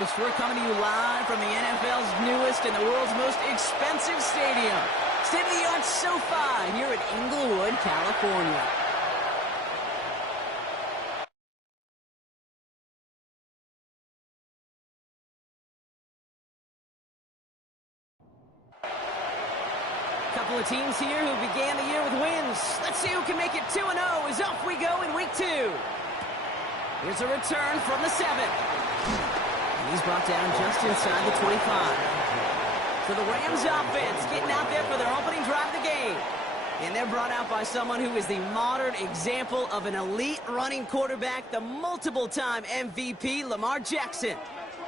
We're coming to you live from the NFL's newest and the world's most expensive stadium. State-of-the-art SoFi here in Inglewood, California. Couple of teams here who began the year with wins. Let's see who can make it 2-0 as off we go in week 2. Here's a return from the 7. He's brought down just inside the 25. So the Rams offense getting out there for their opening drive of the game. And they're brought out by someone who is the modern example of an elite running quarterback, the multiple-time MVP, Lamar Jackson.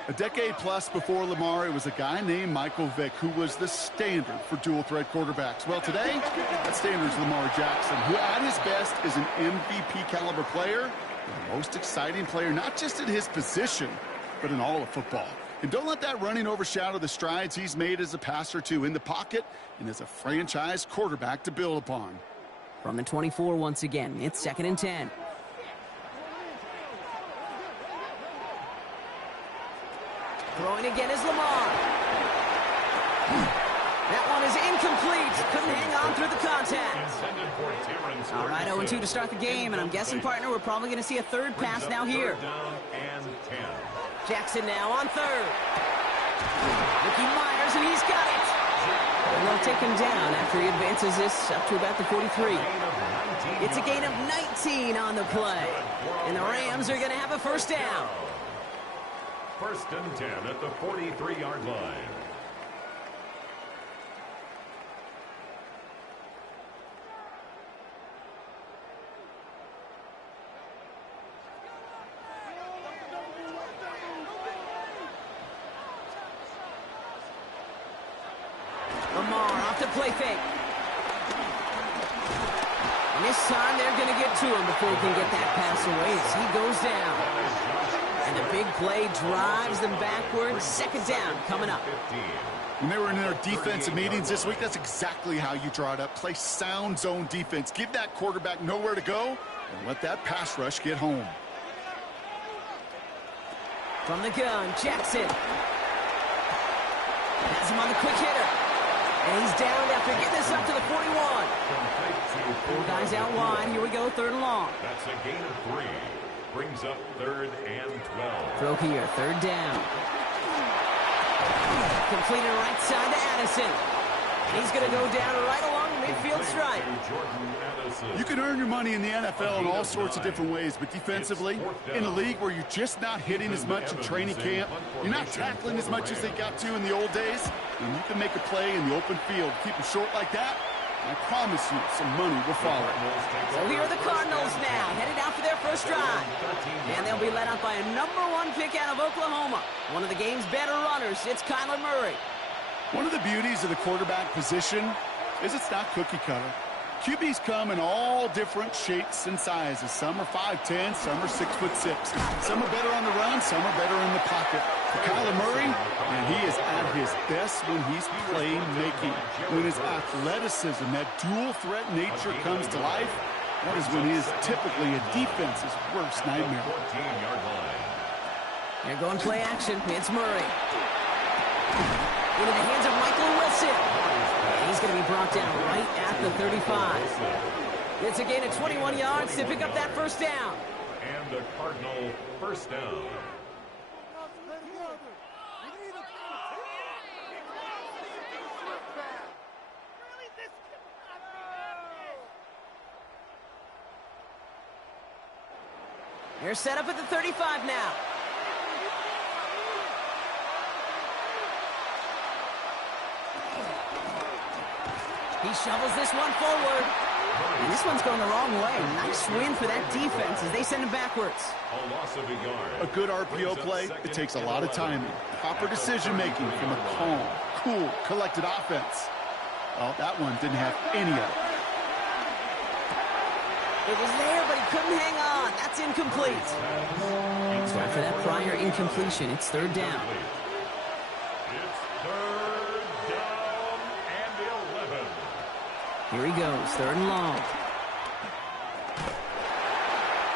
A decade plus before Lamar, it was a guy named Michael Vick who was the standard for dual-threat quarterbacks. Well, today, that standard is Lamar Jackson, who at his best is an MVP-caliber player, the most exciting player, not just in his position, but in all of football. And don't let that running overshadow the strides he's made as a passer, too, in the pocket and as a franchise quarterback to build upon. From the 24 once again, it's 2nd and 10. Throwing again is Lamar. That one is incomplete. Couldn't hang on through the contact. All right, 0-2 to start the game, and I'm guessing, partner, we're probably going to see a third pass now here. Jackson now on 3rd. Ricky Myers, and he's got it. And they'll take him down after he advances this up to about the 43. It's a gain of 19 on the play. And the Rams are going to have a first down. 1st and 10 at the 43-yard line. Lamar off the play fake. And this time they're going to get to him before he can get that pass away as he goes down. And the big play drives them backwards. 2nd down coming up. When they were in their defensive meetings this week, that's exactly how you draw it up. Play sound zone defense. Give that quarterback nowhere to go and let that pass rush get home. From the gun, Jackson. Has him on the quick hitter. And he's down after getting this up to the 41. 4 guys out wide. Here we go, 3rd and long. That's a gain of 3. Brings up 3rd and 12. Throw here, 3rd down. Completed right side to Addison. He's going to go down right along the midfield stripe. You can earn your money in the NFL in all sorts of different ways, but defensively, in a league where you're just not hitting as much in training camp, you're not tackling as much as they got to in the old days, and you can make a play in the open field, keep them short like that, I promise you some money will follow. So here are the Cardinals now, headed out for their first drive. And they'll be led out by a #1 pick out of Oklahoma. One of the game's better runners, it's Kyler Murray. One of the beauties of the quarterback position is it's not cookie cutter. QBs come in all different shapes and sizes. Some are 5'10", some are 6'6". Some are better on the run, some are better in the pocket. For Kyler Murray, and he is at his best when he's playmaking. When his athleticism, that dual threat nature comes to life, that is when he is typically a defense's worst nightmare. They're going play action. It's Murray. Into the hands of Michael Wilson. He's going to be brought down right at the 35. It's a gain of 21 yards to pick up that first down. And a Cardinal first down. They're set up at the 35 now. He shovels this one forward. And this one's going the wrong way. Nice win for that defense as they send him backwards. A loss of a yard. A good RPO play, it takes a lot of timing. Proper decision-making from a calm, cool, collected offense. Well, that one didn't have any of it. It was there, but he couldn't hang on. That's incomplete. So after that prior incompletion, it's 3rd down. Here he goes, 3rd and long.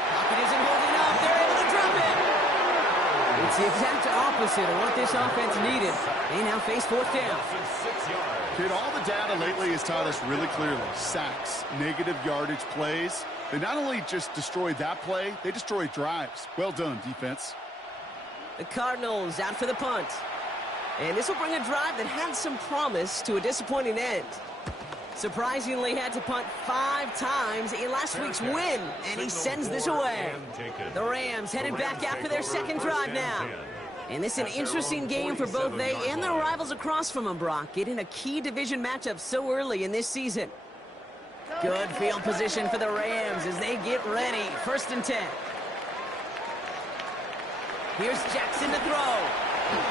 Pocket isn't holding up. They're able to drop it. It's It's the exact opposite of what this offense needed. They now face fourth down. Kid, all the data lately has taught us really clearly. Sacks, negative yardage plays. They not only just destroy that play, they destroy drives. Well done, defense. The Cardinals out for the punt. And this will bring a drive that had some promise to a disappointing end. Surprisingly had to punt 5 times in last week's win, and he sends this away. The Rams headed back after their second drive now. And this is an interesting game for both they and their rivals across from them, Brock, getting a key division matchup so early in this season. Good field position for the Rams as they get ready. 1st and 10. Here's Jackson to throw.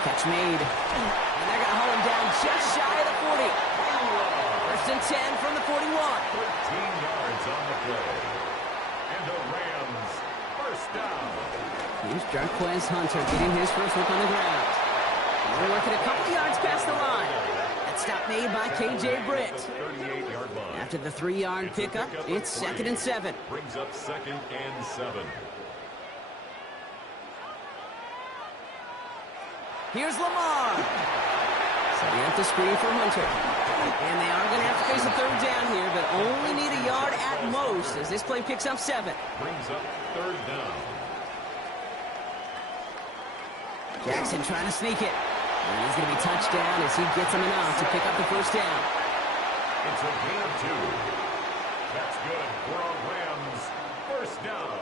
Catch made. And they're going to hold him down just shy of the 40. 1st and 10 from the 41. 13 yards on the play. And the Rams, 1st down. Here's Jarquez Hunter getting his first look on the ground. They're working a couple yards past the line. That stop made by K.J. Britt. After the 3-yard pickup, it's 2nd and 7. Brings up 2nd and 7. Here's Lamar. Setting up the screen for Hunter. And they are going to have to face a 3rd down here, but only need a yard at most as this play picks up 7. Brings up 3rd down. Jackson trying to sneak it. And he's going to be touched down as he gets him enough to pick up the 1st down. It's a gain of 2. That's good for a Rams 1st down.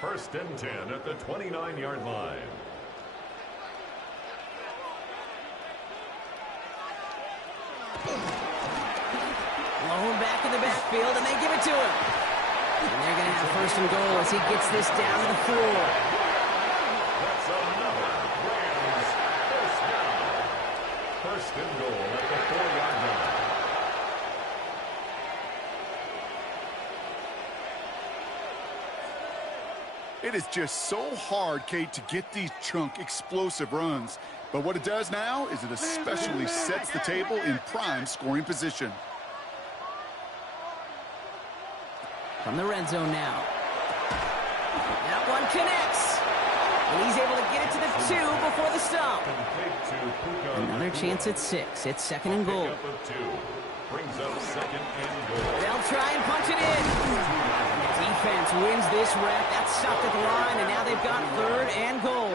1st and 10 at the 29-yard line. Low back in the backfield, and they give it to him. And they're going to have 1st and goal as he gets this down to the 4. That's another Rams 1st down. 1st and goal at the 4-yard line. It is just so hard, Kate, to get these chunk, explosive runs. But what it does now is it especially sets the table in prime scoring position. From the red zone now. That one connects. And he's able to get it to the 2 before the stop. Another chance at 6. It's 2nd and goal. Brings up 2nd and goal. They'll try and punch it in. Defense wins this rep. That's stopped at the line, and now they've got 3rd and goal.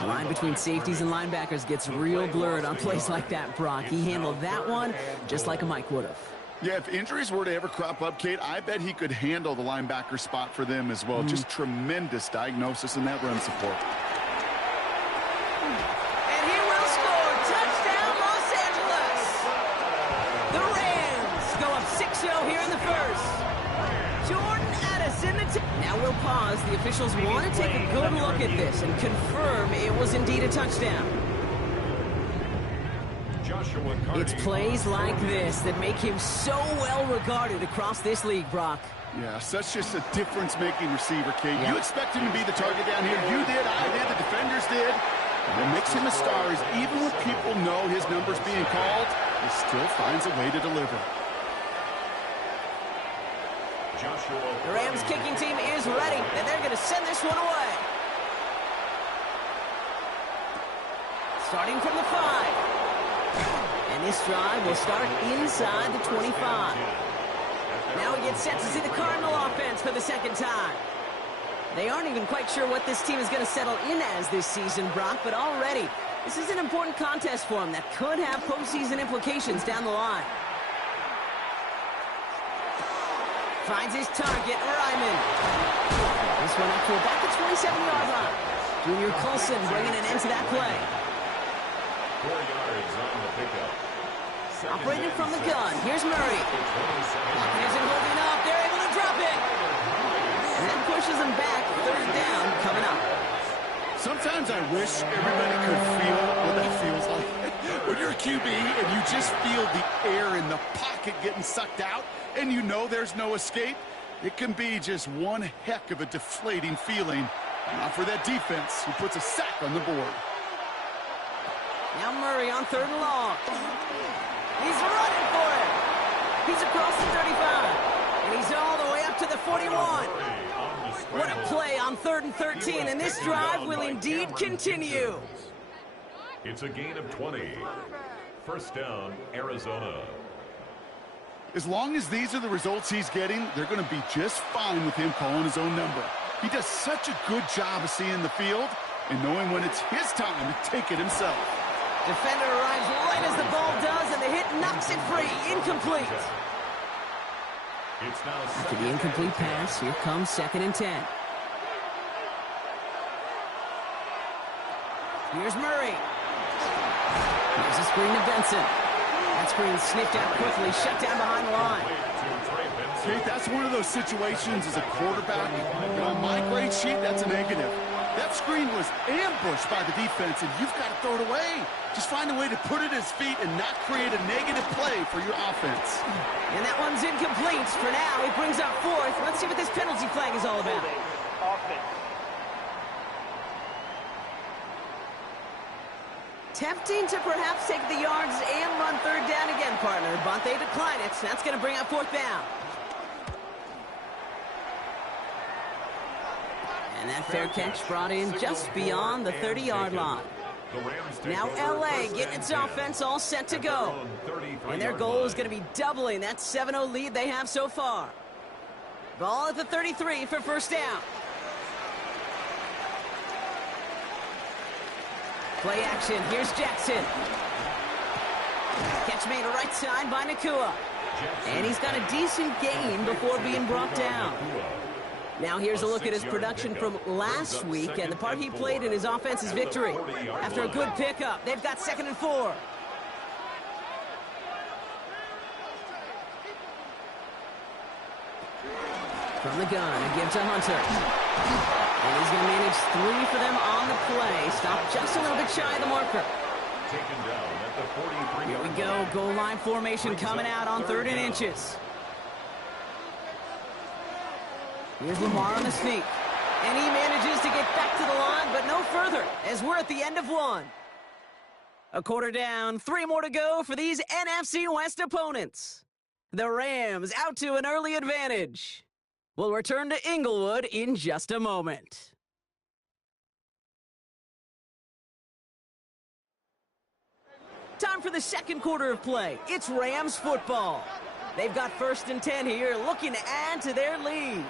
The line between safeties and linebackers gets real blurred on plays like that, Brock. He handled that one just like a Mike would have. Yeah, if injuries were to ever crop up, Kate, I bet he could handle the linebacker spot for them as well. Just tremendous diagnosis in that run support. And he will score. Touchdown, Los Angeles. The Rams go up 6-0 here in the 1st. Jordan Addison. Now we'll pause. The officials want to take a good look at this and confirm it was indeed a touchdown. It's plays like this that make him so well regarded across this league, Brock. Yeah, such just a difference-making receiver, Kate. You expect him to be the target down here. You did, I did, the defenders did. What makes him a star is even when people know his number's being called, he still finds a way to deliver. The Rams kicking team is ready, and they're going to send this one away. Starting from the 5. And this drive will start inside the 25. Now we get set to see the Cardinal offense for the 2nd time. They aren't even quite sure what this team is going to settle in as this season, Brock, but already this is an important contest for them that could have postseason implications down the line. Finds his target, Ryman. This one up to about the 27-yard line. Junior Colson bringing an end to that play. 4 yards on the pickup. Operating from the gun. Here's Murray. Isn't holding up. They're able to drop it. And that pushes them back. 3rd down coming up. Sometimes I wish everybody could feel what that feels like. When you're a QB and you just feel the air in the pocket getting sucked out and you know there's no escape, it can be just one heck of a deflating feeling. Not for that defense who puts a sack on the board. Now Murray on 3rd and long. He's running for it. He's across the 35. And he's all the way up to the 41. What a play on 3rd and 13, and this drive will indeed continue. It's a gain of 20. First down, Arizona. As long as these are the results he's getting, they're going to be just fine with him calling his own number. He does such a good job of seeing the field and knowing when it's his time to take it himself. Defender arrives right as the ball does, and the hit knocks it free. Incomplete. It's now After the incomplete pass, here comes 2nd and 10. Here's Murray. Here's a screen to Benson. That screen sniffed out quickly, shut down behind the line. Kate, that's one of those situations as a quarterback. On my grade sheet, that's a negative. That screen was ambushed by the defense, and you've got to throw it away. Just find a way to put it at his feet and not create a negative play for your offense. And that one's incomplete. For now, he brings up 4th. Let's see what this penalty flag is all about. Tempting to perhaps take the yards and run 3rd down again, partner. But they decline it. That's going to bring up 4th down. And that fair catch brought in just beyond the 30-yard line. Now L.A. getting its offense all set to go. And their goal is going to be doubling that 7-0 lead they have so far. Ball at the 33 for first down. Play action. Here's Jackson. Catch made right side by Nakua. And he's got a decent gain before being brought down. Now here's a look at his production from last week and the part he played in his offense's victory. After a good pickup, they've got 2nd and 4. From the gun, a give to Hunter. And he's going to manage 3 for them on the play. Stop just a little bit shy of the marker. Taken down at the 43. Here we go. Goal line formation coming out on 3rd and inches. Here's Lamar on the sneak. And he manages to get back to the line, but no further, as we're at the end of 1. A quarter down, 3 more to go for these NFC West opponents. The Rams out to an early advantage. We'll return to Inglewood in just a moment. Time for the 2nd quarter of play. It's Rams football. They've got 1st and 10 here, looking to add to their lead.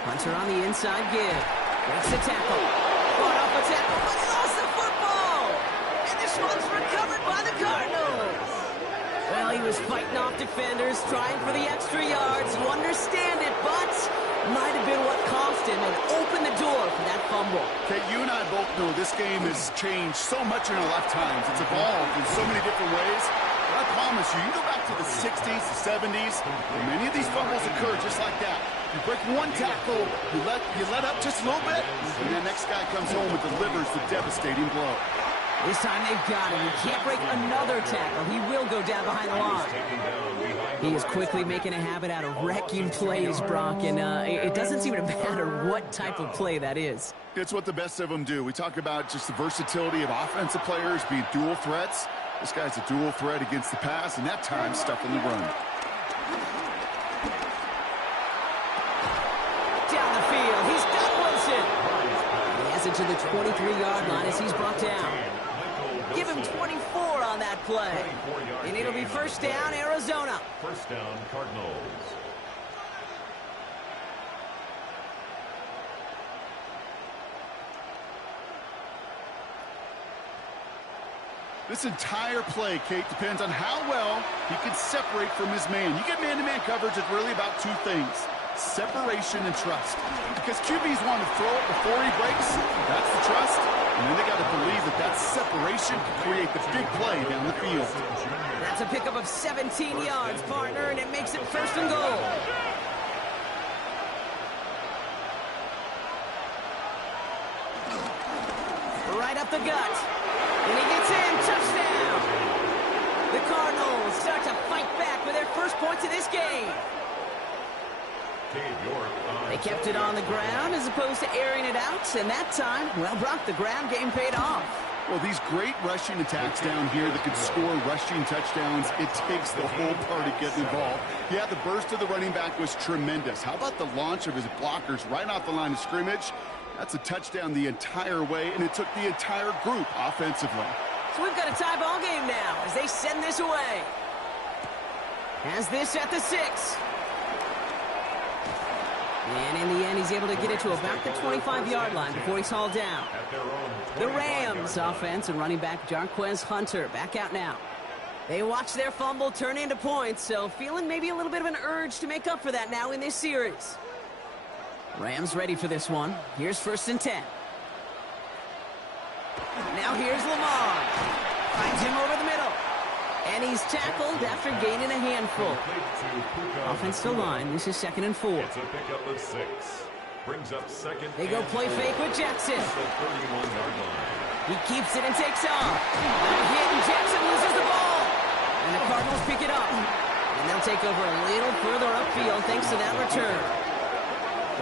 Hunter on the inside give. Breaks the tackle. Fought off a tackle, but he lost the football! And this one's recovered by the Cardinals! Well, he was fighting off defenders, trying for the extra yards. You understand it, but might have been what cost him and opened the door for that fumble. Okay, you and I both know this game has changed so much in our lifetimes. It's evolved in so many different ways. But I promise you, you go back to the 60s, the 70s, and many of these fumbles occur just like that. You break one tackle, you let up just a little bit, and the next guy comes home and delivers the devastating blow. This time they've got him. He can't break another tackle. He will go down behind the line. He is quickly making a habit out of wrecking plays, Brock, and it doesn't seem to matter what type of play that is. It's what the best of them do. We talk about just the versatility of offensive players being dual threats. This guy's a dual threat against the pass, and that time stuffing the run. Down the field, he's got Wilson. He has it to the 23-yard line as he's brought down. Give him 24 on that play. And it'll be first down, Arizona. First down, Cardinals. This entire play, Kate, depends on how well he can separate from his man. You get man-to-man coverage, it's really about 2 things. Separation and trust. Because QBs want to throw it before he breaks. That's the trust. And then they got to believe that that separation can create the big play down the field. That's a pickup of 17 yards, partner, and it makes it first and goal. Right up the gut. And he gets in. Touchdown. The Cardinals start to fight back with their first points of this game. They kept it on the ground as opposed to airing it out, and that time, well, Brock, the ground game paid off. Well, these great rushing attacks down here that could score rushing touchdowns, it takes the whole party getting involved. Yeah, the burst of the running back was tremendous. How about the launch of his blockers right off the line of scrimmage? That's a touchdown the entire way, and it took the entire group offensively. So we've got a tie ball game now as they send this away. Has this at the 6. And in the end, he's able to get it to about the 25-yard line before he's hauled down. The Rams offense and running back Jarquez Hunter back out now. They watch their fumble turn into points, so feeling maybe a little bit of an urge to make up for that now in this series. Rams ready for this one. Here's 1st and 10. Now here's Lamar. Finds him over the middle. And he's tackled after gaining a handful. Offensive line, this is 2nd and 4. It's a pickup of 6. Brings up 2nd. They go play fake with Jackson. He keeps it and takes off. A hit and Jackson loses the ball. And the Cardinals pick it up. And they'll take over a little further upfield thanks to that return.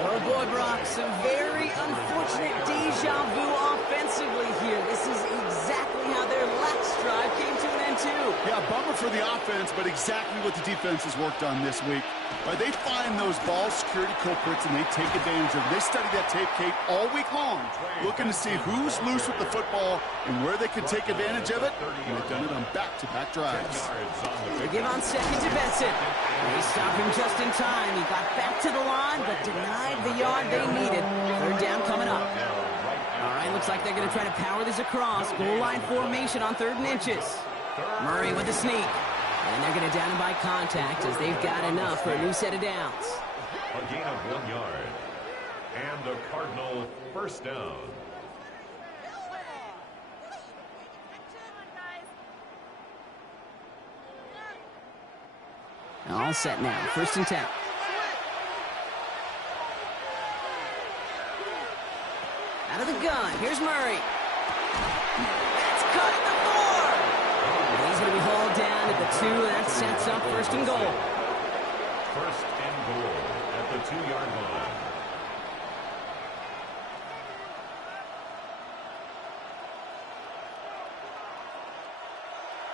Oh boy, Brock, some very unfortunate deja vu offensively here. This is exactly how their last drive came to an end too. Yeah, bummer for the offense, but exactly what the defense has worked on this week. They find those ball security culprits and they take advantage of it. They study that tape, Kate, all week long, looking to see who's loose with the football and where they can take advantage of it. And they've done it on back-to-back drives. They give on 2nd to Benson. They stop him just in time. He got back to the line, but denied the yard they needed. 3rd down coming up. All right, looks like they're going to try to power this across. Goal line formation on 3rd and inches. Murray with the sneak. And they're going to down him by contact as they've got enough for a new set of downs. A gain of 1 yard. And a Cardinal 1st down. All set now. 1st and 10. Out of the gun. Here's Murray. That's cut at the 4. And he's going to be hauled down at the 2, and that sets up 1st and goal. 1st and goal at the 2-yard line.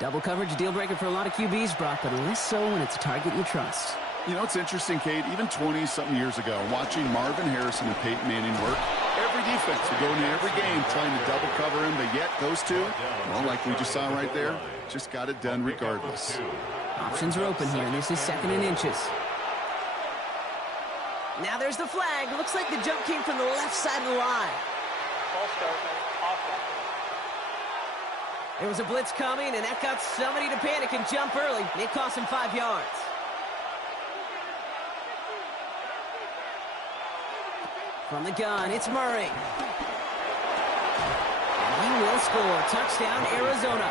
Double coverage, a deal breaker for a lot of QBs, Brock, but less so when it's a target you trust. You know, it's interesting, Kate, even 20-something years ago, watching Marvin Harrison and Peyton Manning work, every defense would go into every game trying to double cover him, but yet those two, well, like we just saw right there, just got it done regardless. Options are open here, and this is 2nd and inches. Now there's the flag. Looks like the jump came from the left side of the line. There was a blitz coming, and that got somebody to panic and jump early. It cost him 5 yards. From the gun, it's Murray. And he will score. Touchdown, Arizona.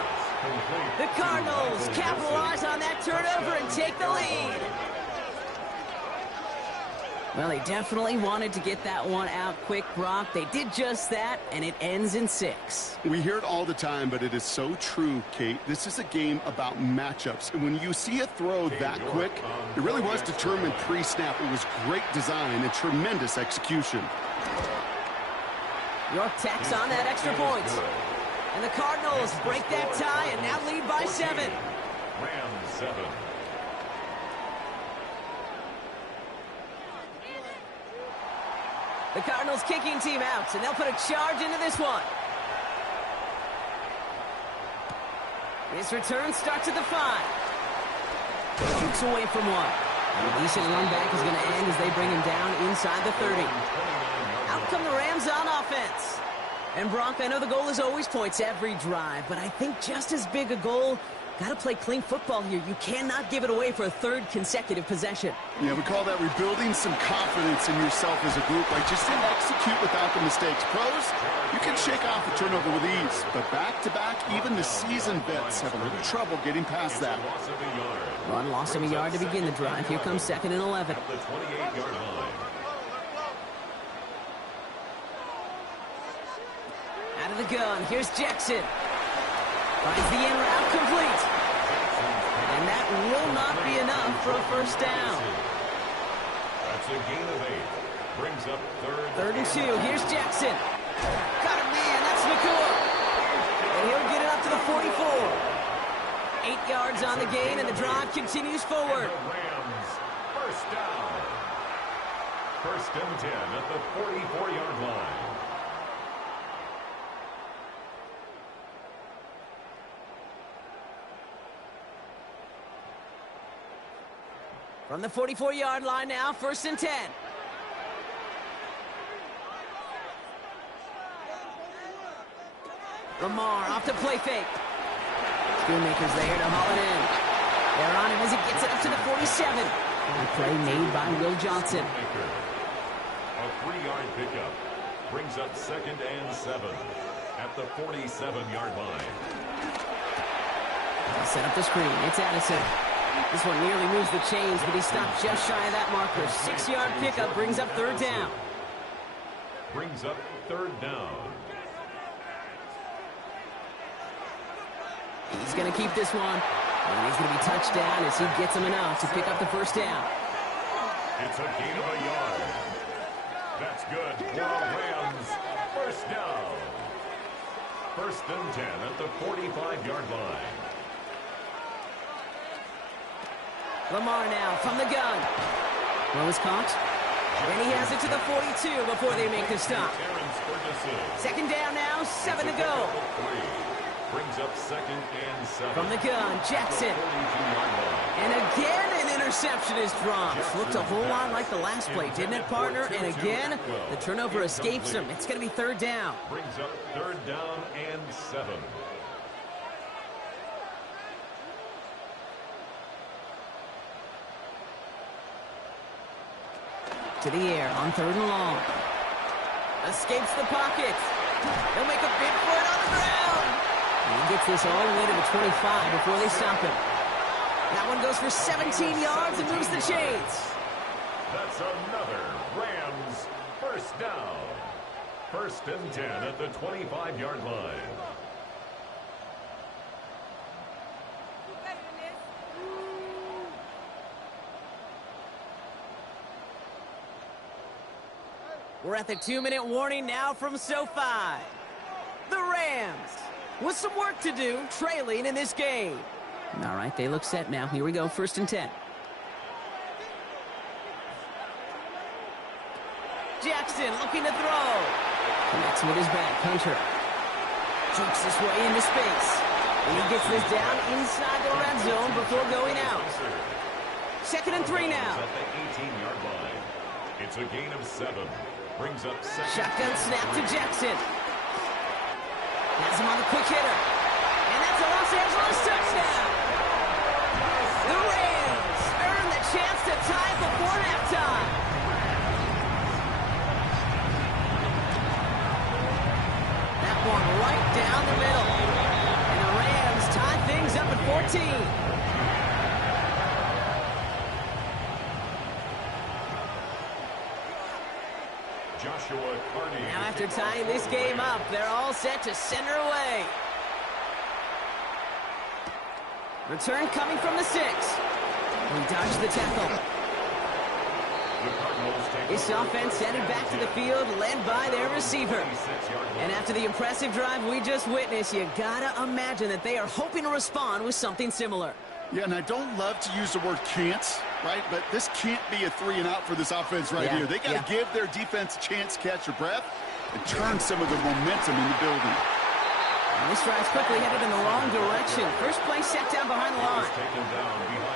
The Cardinals capitalize on that turnover and take the lead. Well, they definitely wanted to get that one out quick, Brock. They did just that, and it ends in 6. We hear it all the time, but it is so true, Kate. This is a game about matchups. And when you see a throw that quick, it really was determined pre-snap. It was great design and tremendous execution. York tacks on that extra point. And the Cardinals break that tie and now lead by 7. Rams 7. The Cardinals kicking team out, and they'll put a charge into this one. This return starts at the 5. Shoots away from one. And a decent run back is going to end as they bring him down inside the 30. Out come the Rams on offense. And Brock, I know the goal is always points every drive, but I think just as big a goal, got to play clean football here. You cannot give it away for a 3rd consecutive possession. Yeah, we call that rebuilding some confidence in yourself as a group. Like, just didn't execute without the mistakes. Pros, you can shake off a turnover with ease. But back-to-back, even the seasoned vets have a little trouble getting past that. Run lost him a yard to begin the drive. Here comes 2nd and 11. The 28-yard line. Out of the gun, here's Jackson. Finds the in route complete. And that will not be enough for a 1st down. That's a gain of 8. Brings up 3rd. 3rd and 2. Here's Jackson. Got a man. That's McCoy. And the 44. 8 yards on the gain, and the drive continues forward. The Rams, first down. First and 10 at the 44-yard line. From the 44-yard line now, first and 10. Lamar off to play fake. Schoonmaker's there to haul it in. They're on him as he gets it up to the 47. A play made by Will Johnson. A 3-yard pickup brings up second and 7 at the 47-yard line. They'll set up the screen. It's Addison. This one nearly moves the chains, but he stopped just shy of that marker. 6-yard pickup brings up third down. Brings up third down. He's going to keep this one. And he's going to be touched down as he gets him enough to pick up the first down. It's a gain of a yard. That's good for the Rams. First down. First and 10 at the 45-yard line. Lamar now from the gun. Well, was caught. And he has it to the 42 before they make the stop. Second down now, 7 to go. Brings up second and 7. From the gun, Jackson. And again, an interception is dropped. Looked a whole lot like the last play, didn't it, partner? And again, the turnover escapes him. It's going to be third down. Brings up third down and 7. To the air on third and long. Escapes the pocket. They'll make a bid for it on the ground. And he gets this all the way to the 25 before they stop him. That one goes for 17 yards and moves the chains. That's another Rams first down. First and 10 at the 25-yard line. We're at the 2-minute warning now from SoFi. The Rams with some work to do, trailing in this game. All right, they look set now. Here we go, first and 10. Jackson looking to throw. Connects with his back, Hunter. Jukes this way into space. And he gets this down inside the red zone before going out. Second and 3 now. At the 18-yard line. It's a gain of 7. Brings up second. Shotgun snap to Jackson. Has him on the quick hitter. And that's a Los Angeles touchdown. The Rams earn the chance to tie before halftime. That one right down the middle. And the Rams tie things up at 14. Now after tying this game up, they're all set to send her away. Return coming from the 6. He dodged the tackle. This offense headed back to the field, led by their receiver. And after the impressive drive we just witnessed, you gotta imagine that they are hoping to respond with something similar. Yeah, and I don't love to use the word can't, right? But this can't be a 3-and-out for this offense right here. They got to give their defense a chance to catch their breath and turn some of the momentum in the building. And this drive's quickly headed in the wrong direction. First play set down behind the line.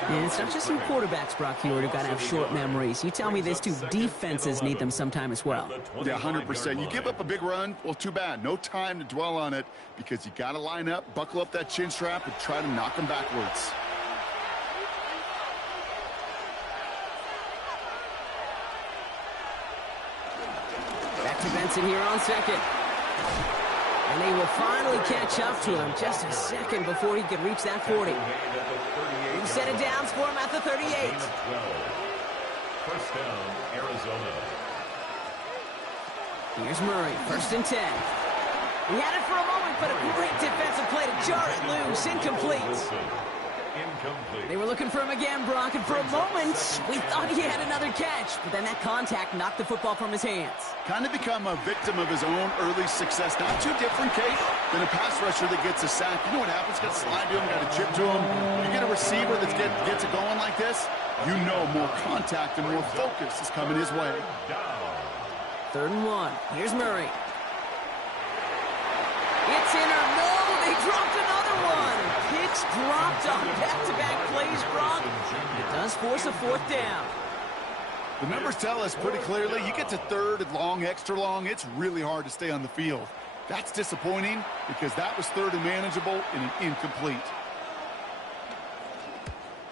And it's not just some quarterbacks, Brock Hewitt, who got to have short memories. You tell me this too, defenses need them sometime as well. Yeah, 100%. You give up a big run, well, too bad. No time to dwell on it because you got to line up, buckle up that chin strap, and try to knock them backwards. Back to Benson here on second. And they will finally catch up to him just a second before he could reach that 40. He set it down for him at the 38. First down, Arizona. Here's Murray, first and 10. He had it for a moment, but a great defensive play to jar it loose, incomplete. incomplete. They were looking for him again, Brock, and for a moment, we thought he had another catch. But then that contact knocked the football from his hands. Kind of become a victim of his own early success. Not too different, Kate, than a pass rusher that gets a sack. You know what happens? Got to slide to him, got to chip to him. You get a receiver that gets it going like this, you know more contact and more focus is coming his way. 3rd and 1. Here's Murray. It's in or no, they dropped another one. Picks dropped on back-to-back plays, Brock. It does force a 4th down. The numbers tell us pretty clearly, you get to 3rd and long, extra long, it's really hard to stay on the field. That's disappointing because that was 3rd and manageable and an incomplete.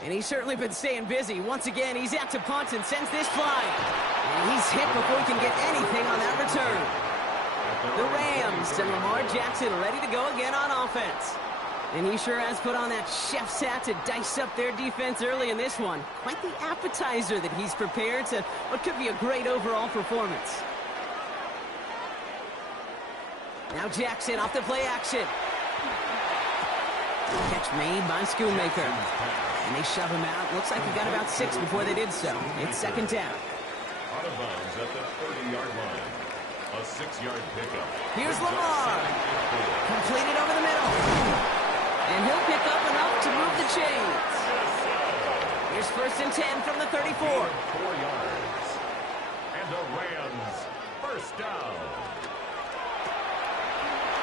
And he's certainly been staying busy. Once again, he's out to punt and sends this flying. And he's hit before he can get anything on that return. The Rams and Lamar Jackson ready to go again on offense. And he sure has put on that chef's hat to dice up their defense early in this one. Quite the appetizer that he's prepared to what could be a great overall performance. Now Jackson off the play action. Catch made by Schoonmaker. And they shove him out. Looks like he got about 6 before they did so. It's 2nd down. Out of bounds at the 30-yard line. A 6-yard pickup. Here's Lamar. Completed over the middle. And he'll pick up enough to move the chains. Here's 1st and 10 from the 34. 4 yards. And the Rams, 1st down.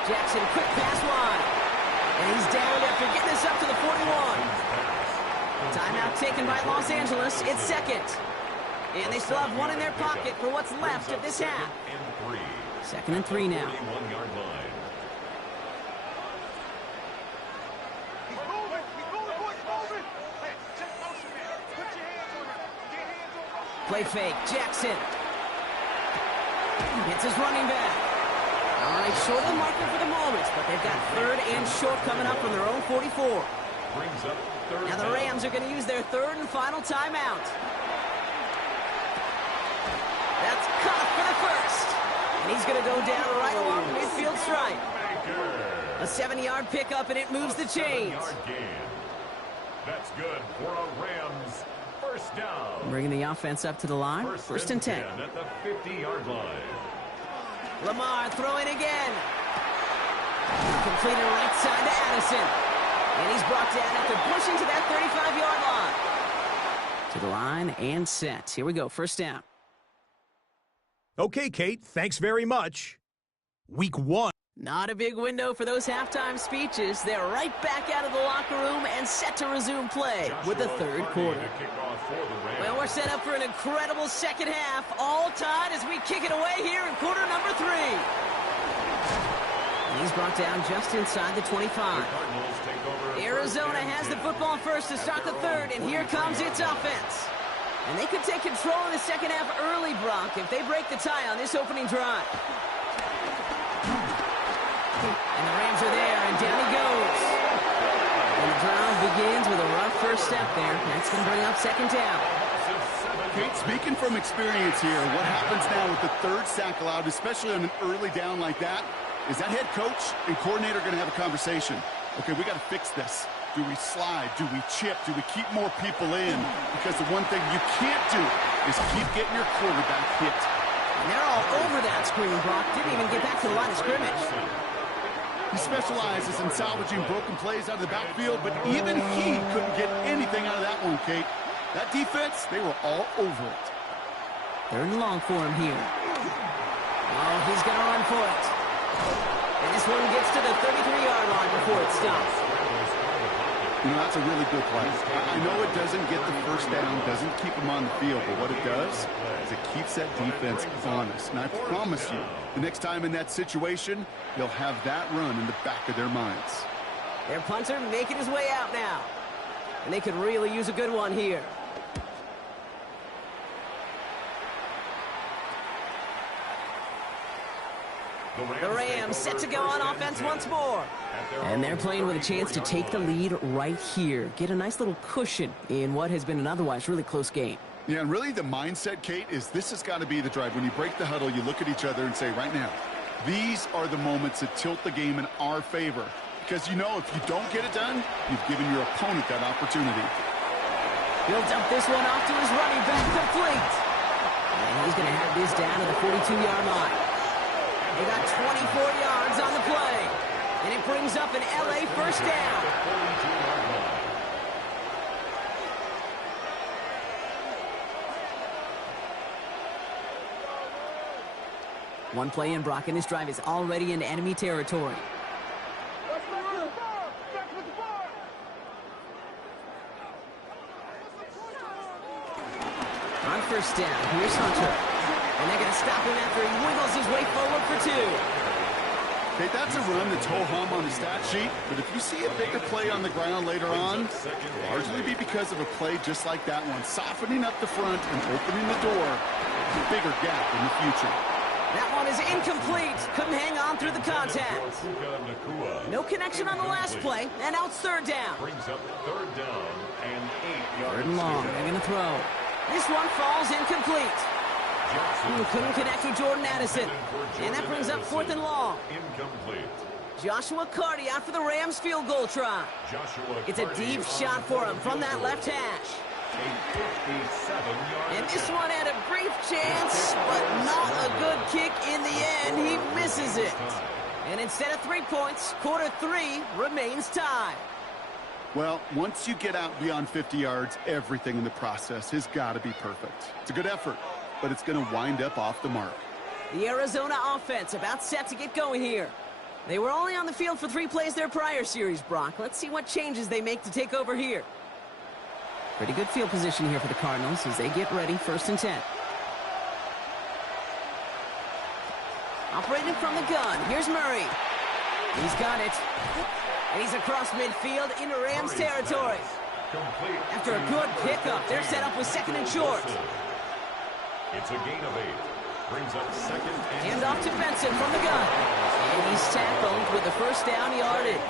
Jackson, quick pass wide. And he's down after getting this up to the 41. Timeout taken by Los Angeles. It's 2nd. And they still have 1 in their pocket for what's left of this half. 2nd and 3 now. 41-yard line. Play fake. Jackson. Hits his running back. All right, short of the marker for the moment, but they've got 3rd and short coming up from their own 44. Brings up 3rd Now the Rams are going to use their 3rd and final timeout. That's cut for the 1st. And he's going to go down right along the midfield stripe. A 70-yard pickup, and it moves the chains. That's good for a Rams 1st down. Bringing the offense up to the line. 1st and 10. At the 50-yard line. Lamar throwing again. Completed right side to Addison. And he's brought down after pushing to that 35-yard line. To the line and set. Here we go, 1st down. Okay, Kate, thanks very much. Week 1. Not a big window for those halftime speeches. They're right back out of the locker room and set to resume play with the 3rd quarter. Well, we're set up for an incredible 2nd half. All tied as we kick it away here in quarter number 3. And he's brought down just inside the 25. Arizona has the football first to start the 3rd, and here comes its offense. And they could take control in the 2nd half early, Brock, if they break the tie on this opening drive. And the Rams are there, and down he goes. And the drive begins with a rough first step there. That's going to bring up 2nd down. Kate, speaking from experience here, what happens now with the 3rd sack allowed, especially on an early down like that, is that head coach and coordinator going to have a conversation. Okay, we got to fix this. Do we slide? Do we chip? Do we keep more people in? Because the one thing you can't do is keep getting your quarterback hit. And they're all over that screen, Brock. Didn't even get back to the line of scrimmage. He specializes in salvaging broken plays out of the backfield, but even he couldn't get anything out of that one, Kate. That defense, they were all over it. 3rd and long for him here. Oh, he's going to run for it. And this one gets to the 33-yard line before it stops. You know, that's a really good play. I know it doesn't get the 1st down, doesn't keep them on the field, but what it does is it keeps that defense honest. And I promise you, the next time in that situation, they'll have that run in the back of their minds. Their punter making his way out now. And they could really use a good one here. The Rams set to go on offense once more. And they're playing with a chance to take the lead right here. Get a nice little cushion in what has been an otherwise really close game. Yeah, and really the mindset, Kate, is this has got to be the drive. When you break the huddle, you look at each other and say, right now, these are the moments that tilt the game in our favor. because you know if you don't get it done, you've given your opponent that opportunity. He'll dump this one off to his running back, complete. And he's going to have this down to the 42-yard line. They got 24 yards on the play. And it brings up an LA first down. One play in, Brock, and this drive is already into enemy territory. On first down, here's Hunter. And they're going to stop him after he wiggles his way forward for 2. Okay, that's a run that's ho-hum on the stat sheet, but if you see a bigger play on the ground later on, it'll largely be because of a play just like that one, softening up the front and opening the door to a bigger gap in the future. That one is incomplete. Couldn't hang on through the contact. No connection on the last play, and now it's third down. Brings up third down and 8 yards. Third and long, they're going to throw. This one falls incomplete. Couldn't connect with Jordan Addison. And that brings up fourth and long. Incomplete. Joshua Carty out for the Rams field goal try. It's a deep shot for him from that left hash. And this one had a brief chance, but not a good kick in the end. He misses it. And instead of 3 points, quarter 3 remains tied. Well, once you get out beyond 50 yards, everything in the process has got to be perfect. It's a good effort, but it's going to wind up off the mark. The Arizona offense about set to get going here. They were only on the field for 3 plays their prior series, Brock. Let's see what changes they make to take over here. Pretty good field position here for the Cardinals as they get ready, first and 10. Operating from the gun, here's Murray. He's got it. And he's across midfield into Rams territory. After a good pickup, they're set up with second and short. It's a gain of 8. Brings up second and Hand off to Benson from the gun. And he's tackled with the first down yardage.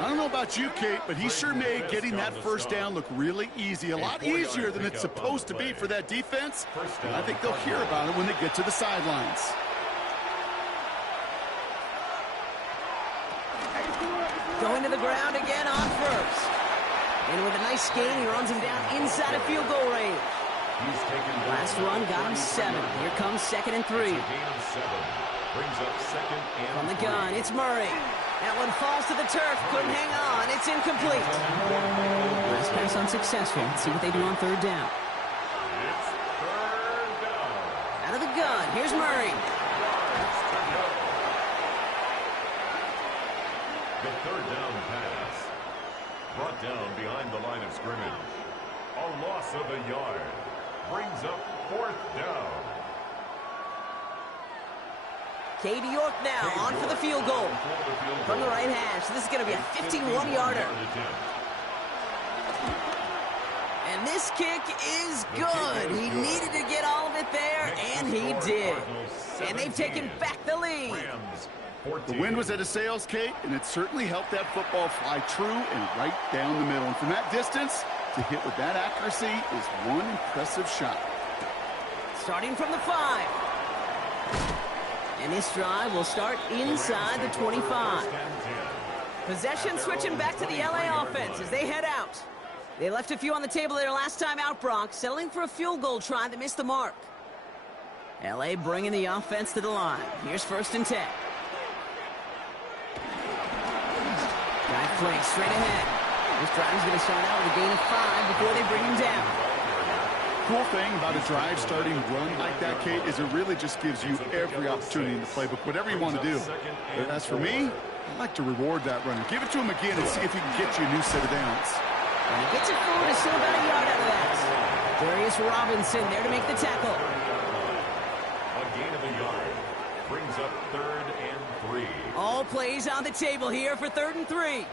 I don't know about you, Kate, but he sure made getting that first down look really easy. A lot easier than it's supposed to be for that defense. And I think they'll hear about it when they get to the sidelines. Going to the ground again on first. And with a nice gain, he runs him down inside of field goal range. Last run got him 7. Here comes second and 3. Gain of 7. Brings up second and From the gun, it's Murray. That one falls to the turf. Couldn't hang on. It's incomplete. Last pass unsuccessful. Let's see what they do on third down. It's third down. Out of the gun, here's Murray. The third down pass. Brought down behind the line of scrimmage. A loss of a yard. Brings up fourth down. Katie York now on for the field goal. From the right hash. This is going to be a 51-yarder. And this kick is good. He needed to get all of it there, and he did. And they've taken back the lead. The wind was at a sails, Kate, and it certainly helped that football fly true and right down the middle. And from that distance, to hit with that accuracy is one impressive shot. Starting from the 5. And this drive will start inside the 25. Possession switching back to the LA offense as they head out. They left a few on the table their last time out, Brock, settling for a field goal try that missed the mark. LA bringing the offense to the line. Here's first and 10. Drive play straight ahead. This drive is going to start out with a gain of 5 before they bring him down. Cool thing about a drive starting run like that, Kate, is it really just gives you every opportunity in the playbook, whatever you want to do. But as for me, I'd like to reward that runner. Give it to him again and see if he can get you a new set of downs. And he gets it forward, is still about a yard out of that. Darius Robinson there to make the tackle. A gain of a yard. Brings up third and 3. All plays on the table here for third and 3.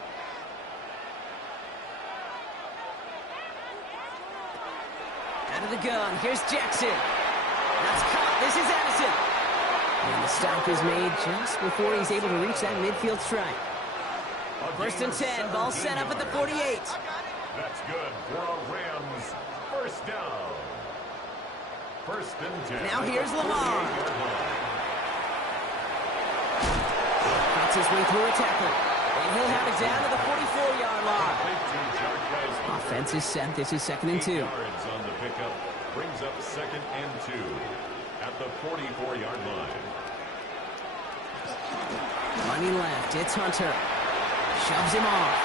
Out of the gun, here's Jackson. That's caught, this is Addison. And the stop is made just before he's able to reach that midfield strike. First and 10, ball set up at the 48. That's good for a Rams first down. First and 10. Now here's Lamar. Cuts his way through a tackle. And he'll have it down to the 44-yard line. Offense is set. This is 2nd and 2. Yards on the pickup brings up 2nd and 2 at the 44-yard line. Running left, it's Hunter. Shoves him off.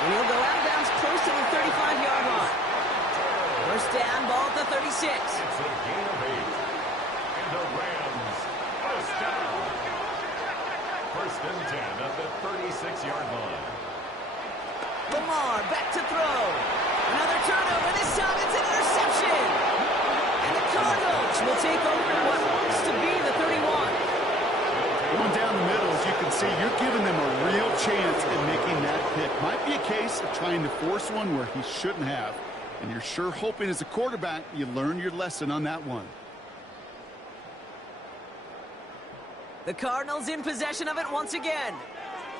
And he'll go out of bounds close to the 35-yard line. First down, ball at the 36. It's a gain of 8. And the Rams, first down. First and 10 at the 36-yard line. Lamar back to throw. Another turnover. This time it's an interception. And the Cardinals will take over what looks to be the 31. Going down the middle, as you can see, you're giving them a real chance at making that pick. Might be a case of trying to force one where he shouldn't have. And you're sure hoping as a quarterback you learn your lesson on that one. The Cardinals in possession of it once again.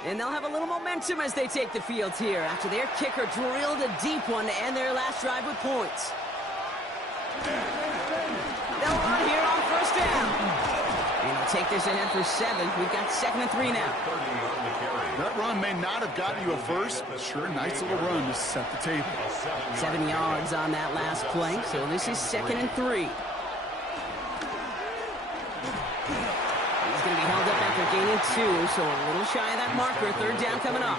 And they'll have a little momentum as they take the field here after their kicker drilled a deep one to end their last drive with points. They'll run here on first down. And he'll take this ahead for 7. We've got 2nd and 3 now. That run may not have gotten you a first, but sure, nice little run to set the table. 7 yards on that last play, so this is 2nd and 3. He's going to be held up after gaining 2, so a little shy of that marker. 3rd down coming up.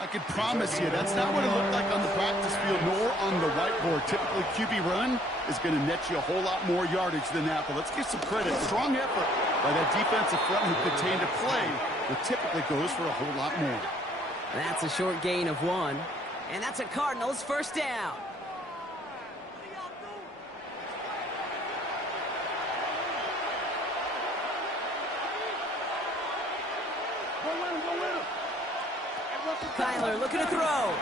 I can promise you that's not what it looked like on the practice field nor on the whiteboard. Typically, QB run is going to net you a whole lot more yardage than that. But let's give some credit. Strong effort by that defensive front who contained a play that typically goes for a whole lot more. That's a short gain of 1. And that's a Cardinals first down. Kyler looking to throw.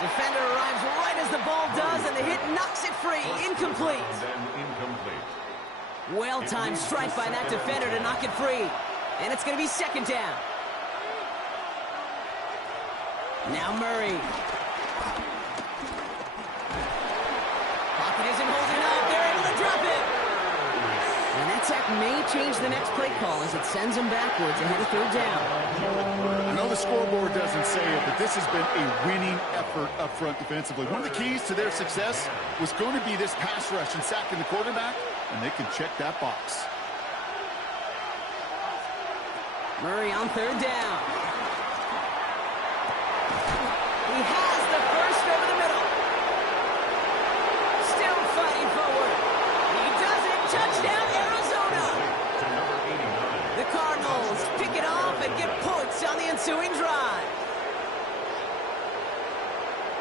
Defender arrives right as the ball does, and the hit knocks it free. Incomplete. Well-timed strike by that defender to knock it free. And it's going to be 2nd down. Now Murray. Pocket isn't holding up. They're able to drop it. And that sack may change the next play call as it sends them backwards ahead of 3rd down. I know the scoreboard doesn't say it, but this has been a winning effort up front defensively. One of the keys to their success was going to be this pass rush and sacking the quarterback, and they can check that box. Murray on 3rd down. He has the first over the middle. Still fighting forward. He does it. Touchdown, Arizona. The Cardinals pick it off and get points on the ensuing drive.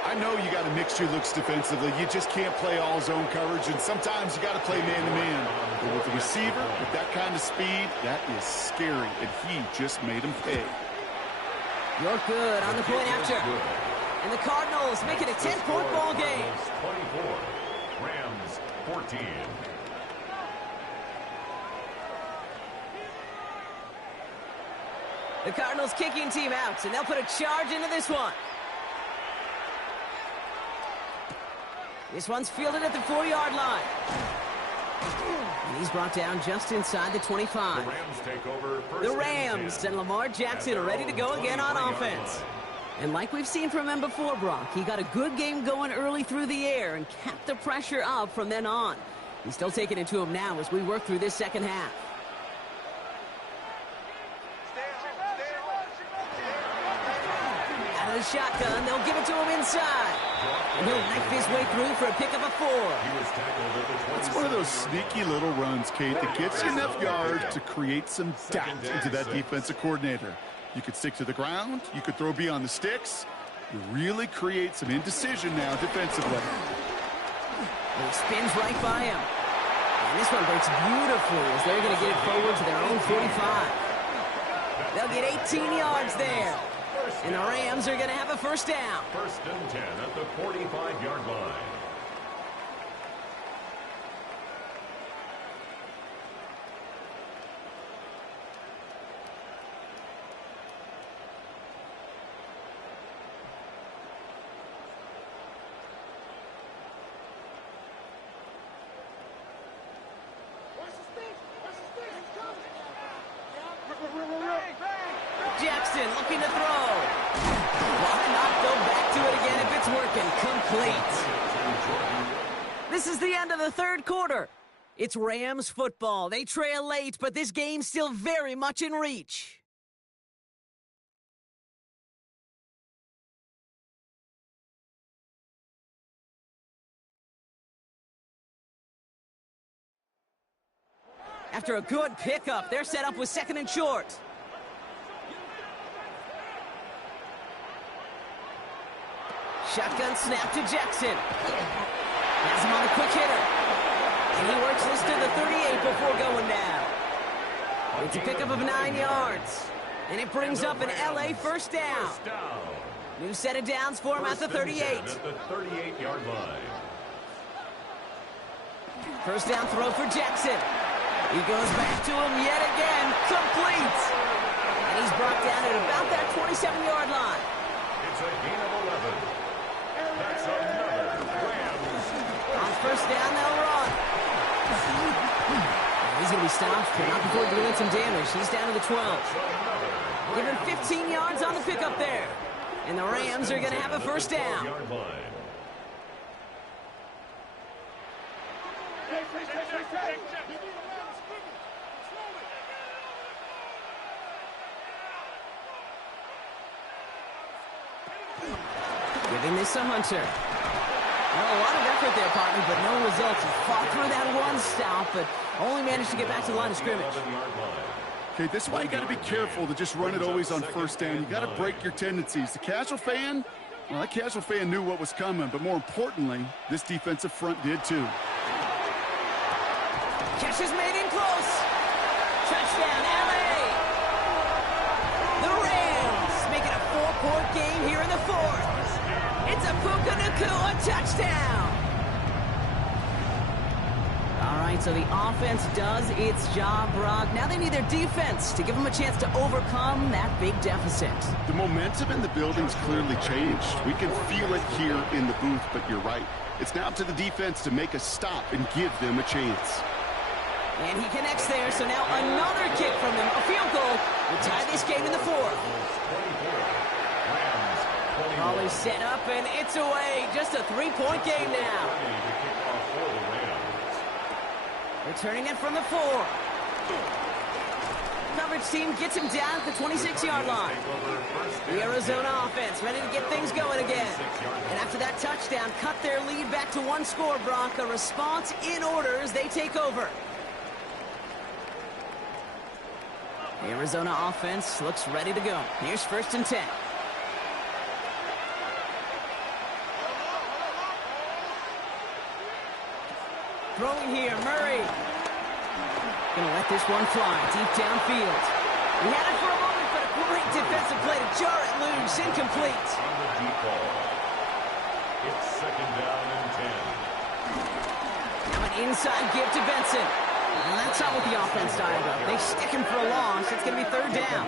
I know you got to mix your looks defensively. You just can't play all zone coverage, and sometimes you got to play man-to-man. But with the receiver, with that kind of speed, that is scary, and he just made him pay. You're good on the point after. And the Cardinals make it a 10-point ball game. 24, Rams 14. The Cardinals kicking team out, and they'll put a charge into this one. This one's fielded at the 4-yard line. And he's brought down just inside the 25. The Rams take over first. The Rams and Lamar Jackson are ready to go again on offense. And like we've seen from him before, Brock, he got a good game going early through the air and kept the pressure up from then on. He's still taking it to him now as we work through this second half. Out of the shotgun, they'll give it to him inside. And he'll knife his way through for a pick of a 4. It's one of those sneaky little runs, Kate, that gets you enough yards to create some doubt into that defensive coordinator. You could stick to the ground. You could throw beyond the sticks. You really create some indecision now defensively. And he spins right by him. And this one breaks beautifully as they're going to get it forward to their own 45. They'll get 18 yards there. And the Rams are going to have a first down. First and 10 at the 45-yard line. Jackson looking to throw. Why not go back to it again if it's working? Complete. This is the end of the third quarter. It's Rams football. They trail late, but this game's still very much in reach. After a good pickup, they're set up with 2nd and short. Shotgun snap to Jackson. Has him on a quick hitter. And he works this to the 38 before going down. It's a pickup of 9 yards. And it brings up an LA first down. New set of downs for him at the 38. At the 38-yard line. First down throw for Jackson. He goes back to him yet again. Complete. And he's brought down at about that 27-yard line. It's a gain of 11. That's another Rams. On first down, they'll run. He's going to be stopped, but not before doing some damage. He's down to the 12. Give him 15 yards on the pickup there. And the Rams are going to have a first down. Giving this to Hunter. Well, a lot of effort there, partner, but no results. He fought through that one stop, but only managed to get back to the line of scrimmage. Okay, this is why you got to be careful to just run it always on first down. You got to break your tendencies. The casual fan, well, that casual fan knew what was coming, but more importantly, this defensive front did too. Catch is made in close. Touchdown, LA. The Rams making a 4-point game here in the fourth. It's a Puka Nacua touchdown. All right, so the offense does its job, Brock. Now they need their defense to give them a chance to overcome that big deficit. The momentum in the building's clearly changed. We can feel it here in the booth, but you're right. It's now up to the defense to make a stop and give them a chance. And he connects there, so now another kick from him. A field goal will tie this game in the fourth. Ball is set up, and it's away. Just a 3-point game now. Returning it from the 4. Coverage team gets him down at the 26-yard line. The Arizona offense ready to get things going again. And after that touchdown, cut their lead back to 1 score, Brock. A response in order as they take over. The Arizona offense looks ready to go. Here's 1st and 10. Throwing here, Murray. Gonna let this one fly deep downfield. He had it for a moment, but a great defensive play to jar it loose. Incomplete. On the deep ball. It's 2nd down and 10. Now an inside give to Benson. And that's not what the offense dialed up. They stick him for a loss. It's going to be 3rd down.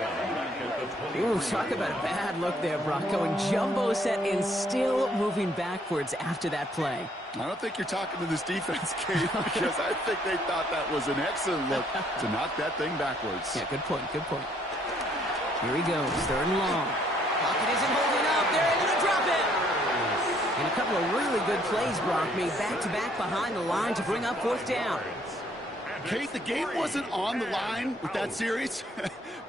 Ooh, talk about a bad look there, Brock. Going jumbo set and still moving backwards after that play. I don't think you're talking to this defense, Kate, because I think they thought that was an excellent look to knock that thing backwards. Yeah, good point, good point. Here he goes, 3rd and long. Pocket isn't holding up. They're able to drop it. And a couple of really good plays, Brock, made back-to-back behind the line to bring up 4th down. Kate, the game wasn't on the line with that series,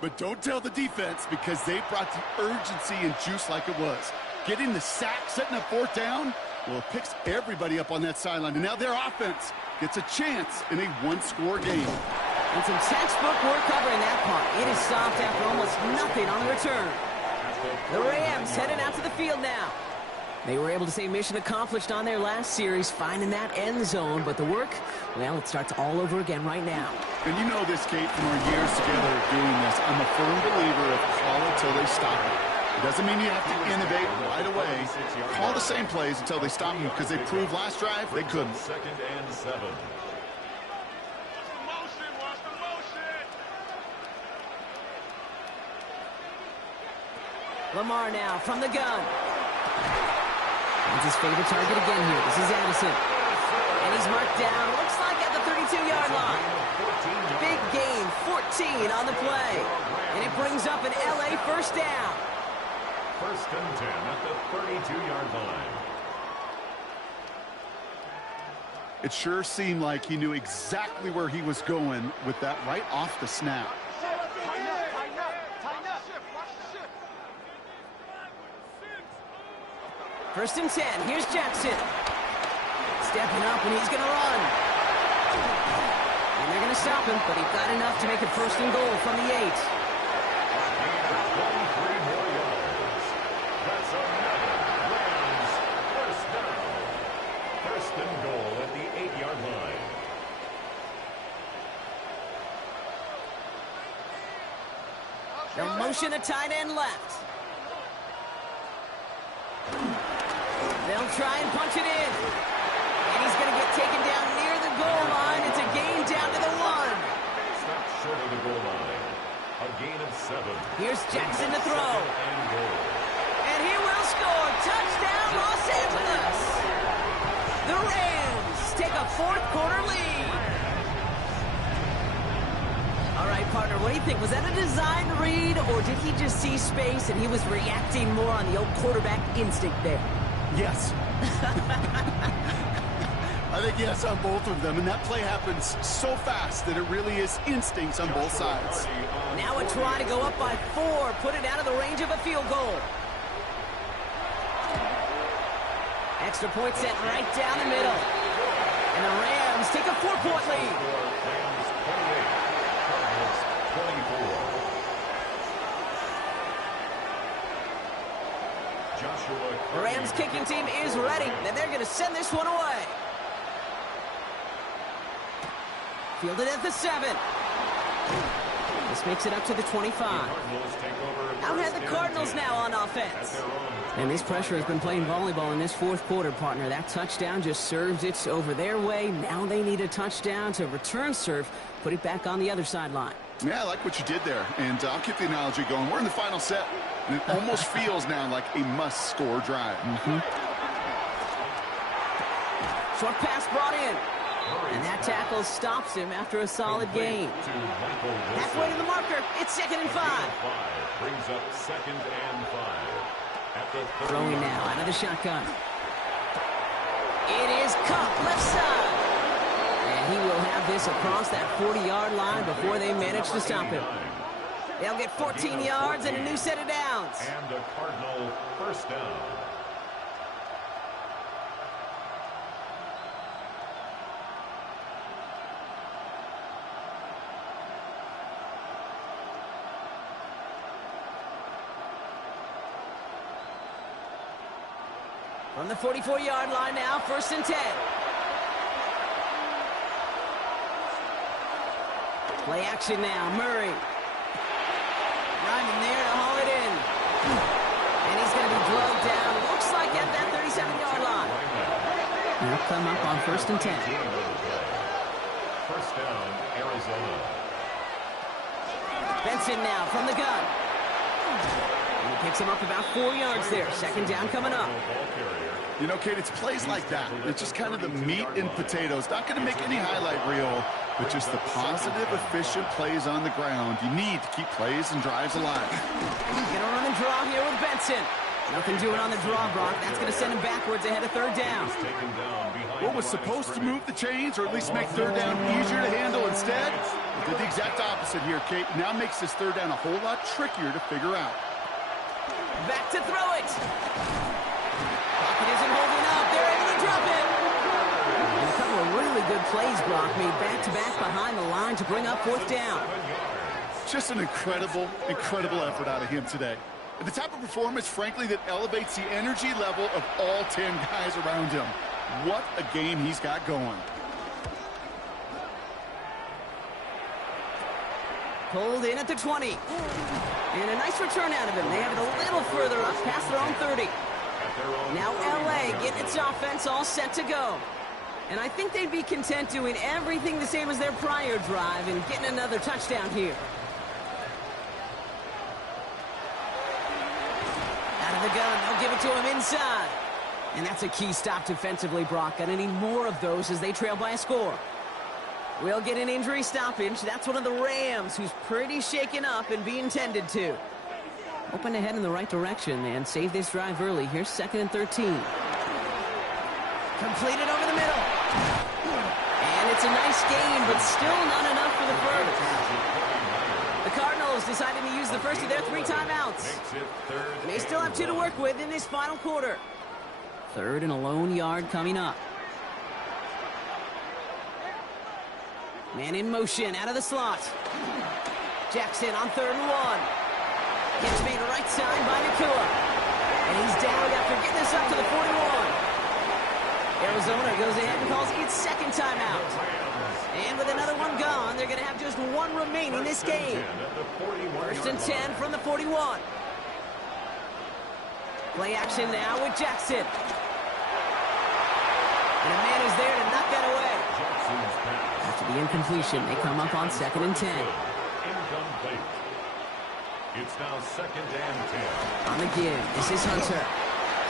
but don't tell the defense because they brought the urgency and juice like it was. Getting the sack, setting up 4th down, well, it picks everybody up on that sideline. And now their offense gets a chance in a 1-score game. And some textbook work covering that punt. It is stopped after almost nothing on the return. The Rams headed out to the field now. They were able to say mission accomplished on their last series, finding that end zone. But the work, well, it starts all over again right now. And you know this, Kate, from our years together doing this. I'm a firm believer of call it till they stop it. It doesn't mean you have to innovate right away. Call the same plays until they stop them because they proved last drive they couldn't. 2nd and 7. Lamar now from the gun. That's his favorite target again here. This is Addison. And he's marked down, looks like at the 32-yard line. Big gain, on the play. And it brings up an LA first down. First and 10 at the 32-yard line. It sure seemed like he knew exactly where he was going with that right off the snap. First and 10. Here's Jackson. Stepping up, and he's going to run. And they're going to stop him, but he got enough to make it first and goal from the 8. That's another Rams first down. First and goal at the 8-yard line. They'll motion a tight end left. They'll try and punch it in. And he's going to get taken down near the goal line. It's a gain down to the 1. Stop short of the goal line. A gain of 7. Here's Jackson to throw. And goal. And he will score. Touchdown, Los Angeles. The Rams take a fourth-quarter lead. All right, partner, what do you think? Was that a design read, or did he just see space and he was reacting more on the old quarterback instinct there? Yes. I think yes on both of them, and that play happens so fast that it really is instincts on both sides. Now a try to go up by 4, put it out of the range of a field goal. Extra point set right down the middle. And the Rams take a 4-point lead. Rams 28, Cardinals 24. The Rams kicking team is ready, and they're going to send this one away. Fielded at the 7. This makes it up to the 25. Out have the Cardinals now on offense. And this pressure has been playing volleyball in this fourth quarter, partner. That touchdown just served it over their way. Now they need a touchdown to return serve, put it back on the other sideline. Yeah, I like what you did there, and I'll keep the analogy going. We're in the final set, and it almost feels now like a must-score drive. Short pass brought in. And that tackle stops him after a solid gain. Halfway to the marker. It's 2nd and 5. Brings up 2nd and 5. At the throwing now out of the shotgun. It is Cup left side. And he will have this across that 40-yard line before they manage to stop him. They'll get 14 yards and a new set of downs. And a Cardinal first down. From the 44-yard line now, 1st and 10. Play action now, Murray. Ryman there to haul it in. And he's going to be drugged down, looks like at that 37-yard line. They'll come up on 1st and 10. First down, Arizona. Benson now from the gun. And he picks him up about 4 yards there. 2nd down coming up. You know, Kate, it's plays like that. It's just kind of the meat and potatoes. Not going to make any highlight reel, but just the positive, efficient plays on the ground. You need to keep plays and drives alive. He's going to run and draw here with Benson. Nothing doing on the draw, Brock. That's going to send him backwards ahead of 3rd down. What was supposed to move the chains, or at least make 3rd down easier to handle instead? It did the exact opposite here, Kate. Now makes this 3rd down a whole lot trickier to figure out. Back to throw it. Pocket isn't holding up. They're able to drop it. And a couple of really good plays, Brock, made back-to-back behind the line to bring up 4th down. Just an incredible, incredible effort out of him today. And the type of performance, frankly, that elevates the energy level of all 10 guys around him. What a game he's got going. Pulled in at the 20. And a nice return out of him. They have it a little further up past their own 30. Now LA getting its offense all set to go. And I think they'd be content doing everything the same as their prior drive and getting another touchdown here. Out of the gun, they'll give it to him inside. And that's a key stop defensively, Brock. Gonna need more of those as they trail by a score. We'll get an injury stoppage. That's one of the Rams who's pretty shaken up and being tended to. Open ahead in the right direction and save this drive early. Here's 2nd and 13. Completed over the middle. And it's a nice gain, but still not enough for the first. The Cardinals deciding to use the first of their 3 timeouts. They still have 2 to work with in this final quarter. 3rd and a lone yard coming up. Man in motion out of the slot. Jackson on 3rd and 1. Gets made right side by Nakua. And he's down after getting this up to the 41. Arizona goes ahead and calls its 2nd timeout. And with another one gone, they're going to have just 1 remaining this game. 1st and 10 from the 41. Play action now with Jackson. And a man is there to knock that away. After the incompletion, they come up on 2nd and 10. Incomplete. It's now 2nd and 10. On the give, this is Hunter.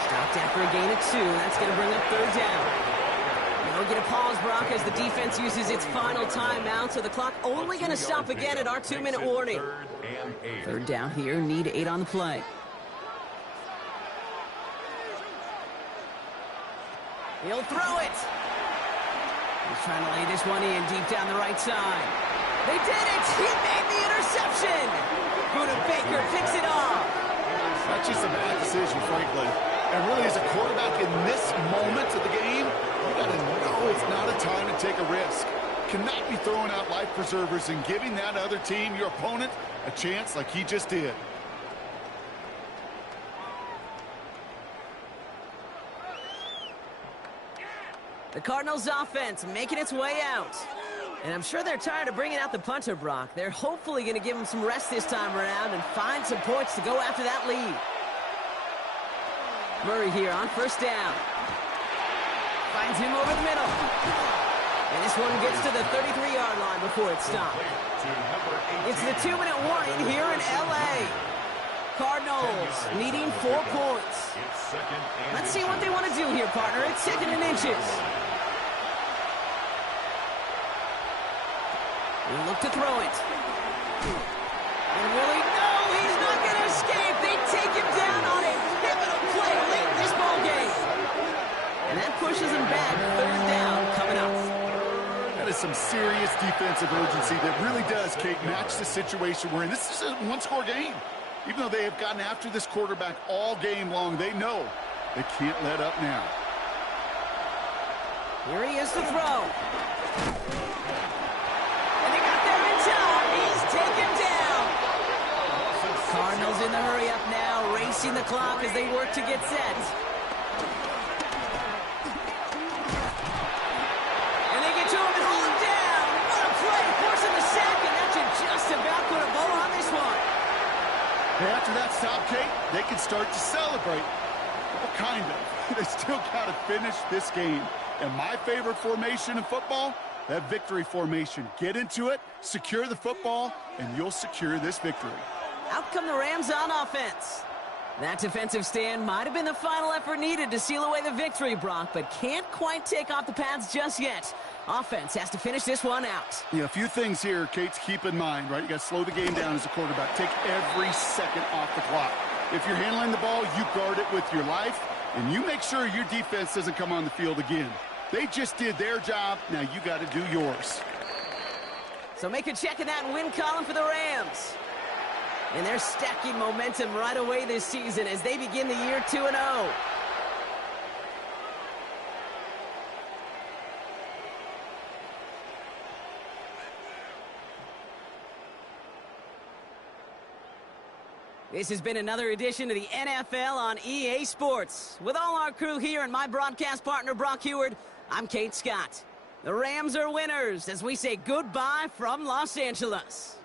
Stopped after a gain of 2. That's going to bring up 3rd down. They'll get a pause, Brock, as the defense uses its final timeout, so the clock only going to stop again at our 2-minute warning. 3rd down here, need 8 on the play. He'll throw it. He's trying to lay this one in deep down the right side. They did it! He made the interception! Buda Baker picks it off. That's just a bad decision, frankly. And really, as a quarterback in this moment of the game, you got to know it's not a time to take a risk. Cannot be throwing out life preservers and giving that other team, your opponent, a chance like he just did. The Cardinals' offense making its way out. And I'm sure they're tired of bringing out the punter, Brock. They're hopefully going to give him some rest this time around and find some points to go after that lead. Murray here on 1st down. Finds him over the middle. And this one gets to the 33-yard line before it's stopped. It's the 2-minute warning here in L.A. Cardinals needing 4 points. Let's see what they want to do here, partner. It's 2nd and inches. We look to throw it. And Willie, no, he's not going to escape. They take him down on a pivotal play late in this ball game. And that pushes him back. 3rd down coming up. That is some serious defensive urgency that really does, Kate, match the situation we're in. This is a 1-score game. Even though they have gotten after this quarterback all game long, they know they can't let up now. Here he is to throw. And they got there in time. He's taken down. Cardinals in the hurry up now, racing the clock as they work to get set. And they get to him and hold him down. What a play, forcing the sack, and that should just about put a bow on this one. After that stop, Kate, they can start to celebrate. Well, kind of. They still got to finish this game. And my favorite formation in football, that victory formation. Get into it, secure the football, and you'll secure this victory. Out come the Rams on offense. That defensive stand might have been the final effort needed to seal away the victory, Brock, but can't quite take off the pads just yet. Offense has to finish this one out. Yeah, a few things here, Kate, to keep in mind, right? You got to slow the game down as a quarterback. Take every second off the clock. If you're handling the ball, you guard it with your life, and you make sure your defense doesn't come on the field again. They just did their job. Now you got to do yours. So make a check in that win column for the Rams. And they're stacking momentum right away this season as they begin the year 2-0. This has been another edition of the NFL on EA Sports. With all our crew here and my broadcast partner, Brock Heward, I'm Kate Scott. The Rams are winners as we say goodbye from Los Angeles.